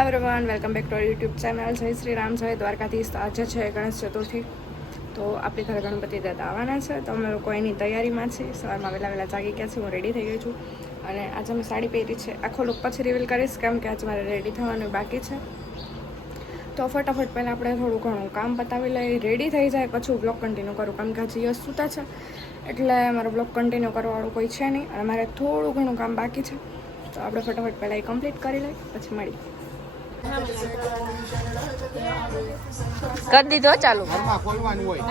Everyone welcome back to our YouTube channel. જય શ્રી રામ, જય દ્વારકાધીશ. તો આજે છે ગણેશ ચતુર્થી, તો આપણી ઘરે ગણપતિ દાદા આવવાના છે, તો અમે લોકો એની તૈયારીમાં છીએ. સવારમાં વહેલા જાગી ગયા છે, હું રેડી થઈ ગઈ છું અને આજે મેં સાડી પહેરી છે. આખો લુક પછી રિવીલ કરીશ કેમ કે આજે મારે રેડી થવાનું બાકી છે. તો ફટાફટ પહેલાં આપણે થોડું ઘણું કામ પતાવી લઈએ, રેડી થઈ જાય પછી હું બ્લોગ કન્ટિન્યુ કરું કેમ કે આજે યશ સૂતા છે એટલે મારો બ્લોગ કન્ટિન્યુ કરવાવાળું કોઈ છે નહીં અને મારે થોડું ઘણું કામ બાકી છે. તો આપણે ફટાફટ પહેલાં એ કમ્પ્લીટ કરી લઈએ પછી મળીએ. કરી દીધો ચાલુ ઘરમાં ખોલવાનું હોય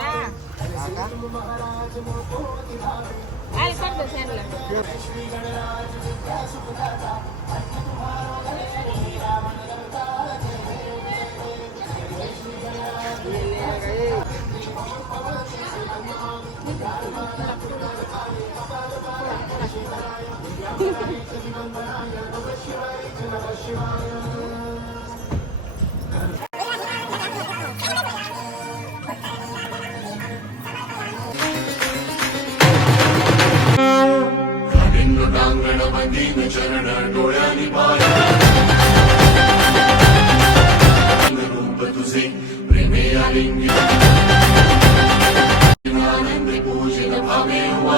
चरण डोळ्यांनी रूप तुझे प्रेमे आलिंगी आनंद पूजन भावे हुआ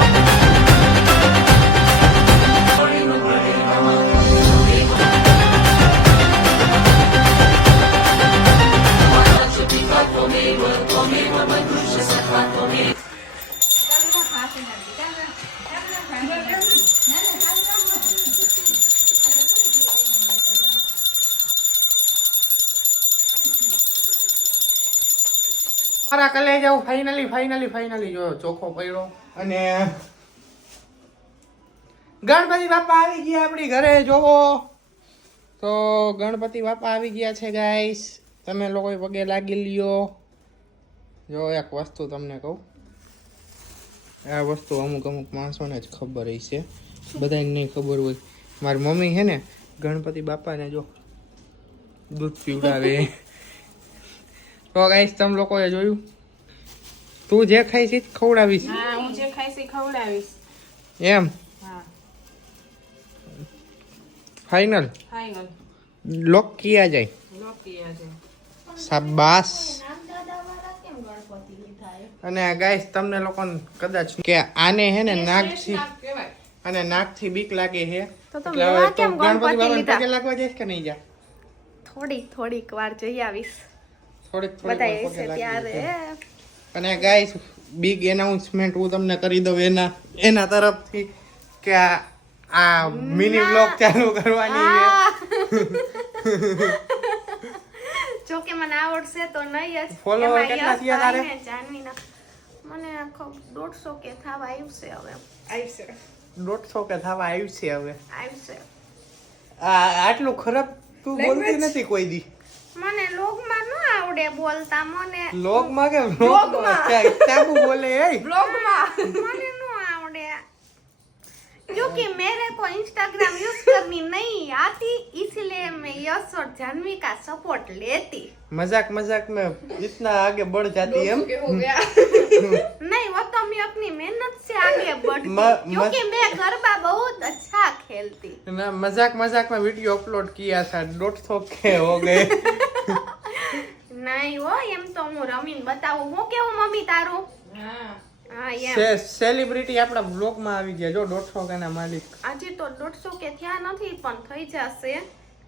મારા કલે જાવ ફાઇનલી જો ચોખ્ખો પડ્યો અને ગણપતિ બાપા આવી ગયા આપણી ઘરે. જોવો તો ગણપતિ બાપા આવી ગયા છે ગાઈસ, તમે લોકો પગે લાગી લ્યો. જો એક વસ્તુ તમને કહું, આ વસ્તુ અમુક માણસોને જ ખબર હશે, બધાને નહીં ખબર હોય. મારી મમ્મી છે ને ગણપતિ બાપાને જો દૂધ પીવડાવે. તો ગાઈસ તમે લોકોએ જોયું, તું જે ખાઈશ એ જ ખવડાવીશ. હા, હું જે ખાઈશ એ ખવડાવીશ. એમ? હા, ફાઇનલ લોક કિયા જાય. શાબાશ. અને ગાઈસ તમને લોકોને કદાચ કે આને હે ને નાકથી બીક લાગે છે, એટલે હવે તો ગણપતિ બાપાને પગે લાગવા જઈશ કે નહીં જા? થોડીક વાર જઈ આવીશ, થોડીક બતાવીશ ત્યારે. અને ગાઈસ બિગ એનાઉન્સમેન્ટ હું તમને કરી દઉં એના તરફથી કે આ મિની બ્લોગ ચાલુ કરવાની છે. જો કે મને આવડશે તો નહીં જ. ફોલોવર કેટલા થયા તારે? જાનવીના મને આખો 150 કે થવા આવશે હવે. 150 કે થવા આવશે હવે. આવશે. આટલું ખરાબ તું બોલતી નથી કોઈ દી. મને લોગમાં ન આવડે બોલતા. મને લોગમાં કે બ્લોગમાં ચાબુ બોલે એ બ્લોગમાં મને ન આવડે क्योंकि मेरे को इंस्टाग्राम यूज करनी नहीं आती, इसलिए मैं यश और जानवी का सपोर्ट लेती. मजाक में इतना आगे बढ़ जाती है नहीं, वो तो मैं अपनी मेहनत से आगे बढ़ती क्योंकि मैं गरबा बहुत अच्छा खेलती. ना मजाक में वीडियो अपलोड किया था, 150 के हो गए. नहीं वो एम तो હું રમીન બતાવું. હું કેવું મમ્મી તારું? સેલિબ્રિટી આપણા બ્લોગ માં આવી ગયા. જો 150 કે ના માલિક. આજે તો 150 કે થયા નથી પણ થઈ જશે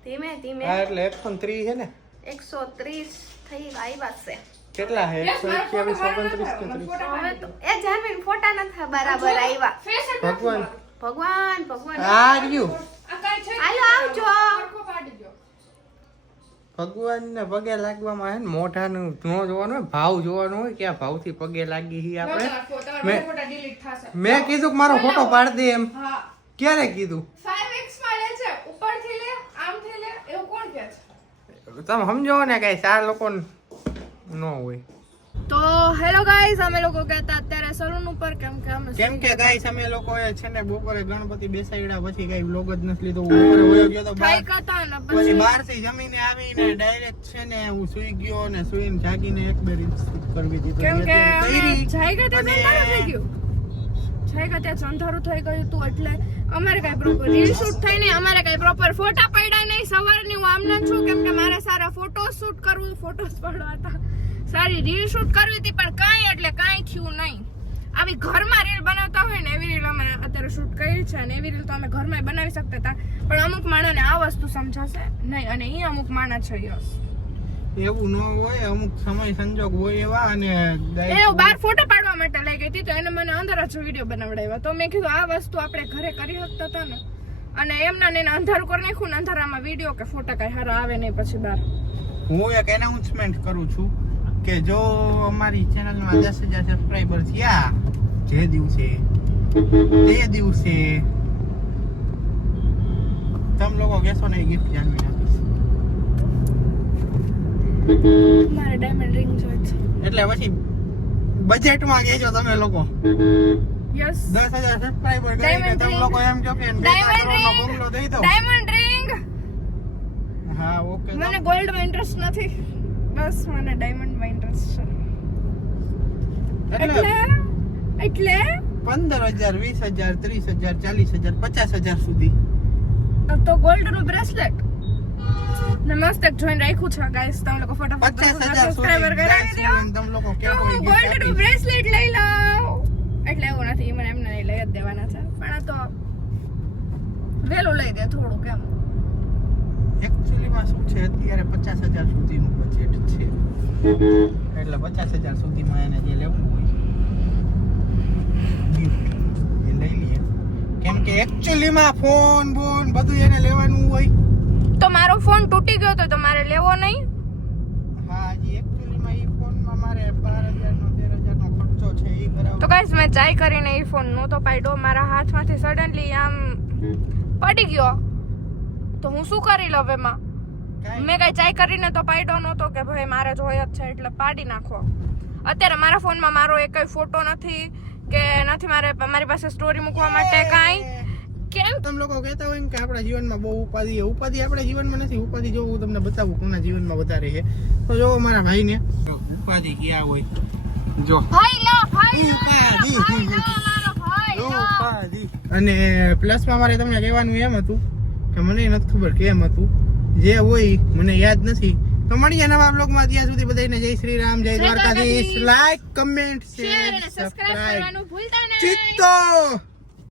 ધીમે ધીમે. હા, એટલે 130 છે ને? 130 થઈ આવ્યા છે. કેટલા છે? 121, 29 કે 30? હવે તો એ જાનવીન ફોટા નથી બરાબર આવ્યા. ભગવાન આર યુ હાલો આવજો. ભગવાન ને પગે લાગવામાં હે ને મોઢાનું ન જોવાનું હોય, ભાવ જોવાનો હોય. ક્યાં ભાવથી પગે લાગી હી આપણે. મેં કીધું કે મારો ફોટો પાડ દે એમ. ક્યારે કીધું? 5x માં લે છે, ઉપરથી લે, આમથી લે, એવું કોણ કહે છે? તમે સમજો ને ગાઈસ, આ લોકો નો હોય. તો હેલો ગાઈસ, અમે લોકો ગયા અત્યારે સલૂન ઉપર કેમ કે ગાઈસ અમે લોકો છે ને બપોરે ગણપતિ બેસાડ્યા પછી કઈ વ્લોગ જ નથી લીધો. બપોરે વયો ગયો તો પછી બહાર થી જમીને આવીને ડાયરેક્ટ છે ને હું સુઈ ગયો ને સુઈને જાગીને એક બે રીલ્સ કરવી હતી. કેમ કે જાગ્યા તે થઈ ગયું. થઈ ગયા ત્યાં અંધારું થઈ ગયું હતું એટલે અમારે કઈ પ્રોપર રીલ શૂટ થઈ નહીં, અમારે કઈ પ્રોપર ફોટા પડ્યા નહીં. સવારની હું આમને છું કેમ કે મારે સારા ફોટો શૂટ કરવું, ફોટોસ પડવા હતા, સારી રીલ શૂટ કરવી હતી, પણ કાંઈ એટલે કાંઈ થયું નહીં. આવી ઘરમાં રીલ બનાવતા હોય ને એવી રીલ અમે અત્યારે શૂટ કરી છે અને એવી રીલ તો અમે ઘરમાં બનાવી શકતા હતા, પણ અમુક માણસને આ વસ્તુ સમજાશે નહીં અને એ અમુક માણસ છે યસ એવું ન હોય, અમુક સમય સંજોગ હોય એવા. અને એ બહાર ફોટો પાડવા માટે લઈ ગઈ હતી તો એને મને અંદર જ વિડીયો બનાવડાવ્યો. તો મેં કીધું આ વસ્તુ આપણે ઘરે કરી શકતા હતા ને, અને એમના ને અંધારું કરી નાખ્યું ને અંધારામાં વિડીયો કે ફોટા કઈ સારા આવે નહીં પછી બહાર. હું એક એનાઉન્સમેન્ટ કરું છું કે જો અમારી ચેનલમાં 10,000 સબસ્ક્રાઇબર થયા જે દિવસે તે દિવસે તમે લોકો કહેશો ને ગિફ્ટ જાનવી નાખીશ. મારે ડાયમંડ રિંગ જોઈએ છે એટલે પછી બજેટમાં કહેજો તમે લોકો. યસ 10,000 સબસ્ક્રાઇબર કરીને તમે લોકો એમ કહો કે 2 કરોડનો બંગલો દઈ દો. Diamond ring. હા ઓકે. મને ગોલ્ડમાં ઇન્ટરેસ્ટ નથી, બસ મને ડાયમંડમાં ઇન્ટરેસ્ટ છે. એટલે 15,000 20,000 30,000 40,000 50,000 સુધી તો ગોલ્ડ નું બ્રેસલેટ ને મસ્ત એક જોઈન રાખ્યું છે ગાઈસ. તમે લોકો ફટાફટ 50,000 સબસ્ક્રાઇબર કરાવી દો તમે લોકો તો કેવો હું ગોલ્ડ નું બ્રેસલેટ લઈ લઉં. એટલે એવું નથી, મને એમને લઈ જ દેવાના છે, પણ આ તો વેલું લઈ દે થોડું કેમ. એકચ્યુઅલીમાં શું છે અત્યારે 50,000 સુધીનું બજેટ છે, એટલે 50,000 સુધીમાં એને જે લેવું હોય ગિફ્ટ એ લઈ લઈએ. કેમ કે એકચ્યુઅલીમાં ફોન બોન બધું એને લેવાનું હોય. તો મારો ફોન તૂટી ગયો તો મારે લેવો નહીં. હા હજી એકચ્યુઅલીમાં ઈ ફોનમાં મારે 12,000 નો 13,000 નો ખર્ચો છે ઈ કરાવ. તો ગાઈસ મેં ટ્રાય કરીને એ ફોન નહોતો પાડ્યો, મારા હાથમાંથી સડનલી આમ પડી ગયો તો હું શું કરી લઉં એમાં. મેં કઈ ટ્રાય કરીને તો પાડ્યો નહોતો કે ભાઈ મારે જોઈએ જ છે એટલે પાડી નાખો. અત્યારે મારા ફોનમાં મારો એકય ફોટો નથી કે નથી મારી પાસે સ્ટોરી મૂકવા માટે કાંઈ. કેમ તમે લોકો કહેતા હોય ને કે આપણા જીવનમાં બહુ ઉપાધિ છે, ઉપાધિ આપણા જીવનમાં નથી. ઉપાધિ જો હું તમને બતાવું કોના જીવનમાં વધારે છે તો જો મારા ભાઈને ઉપાધિ ક્યાં હોય. જો ભાઈ લો ઉપાધિ. અને પ્લસમાં મારે તમને કહેવાનું એમ હતું કે મને નથી ખબર કેમ હતું, જે હોય મને યાદ નથી. તો મળીએ નવા બ્લોગમાં, ત્યાં સુધી બધાને જય શ્રી રામ, જય દ્વારકાધીશ. લાઈક કમેન્ટ શેર અને સબસ્ક્રાઇબ કરવાનું ભૂલતા નહીં. ચિત્તો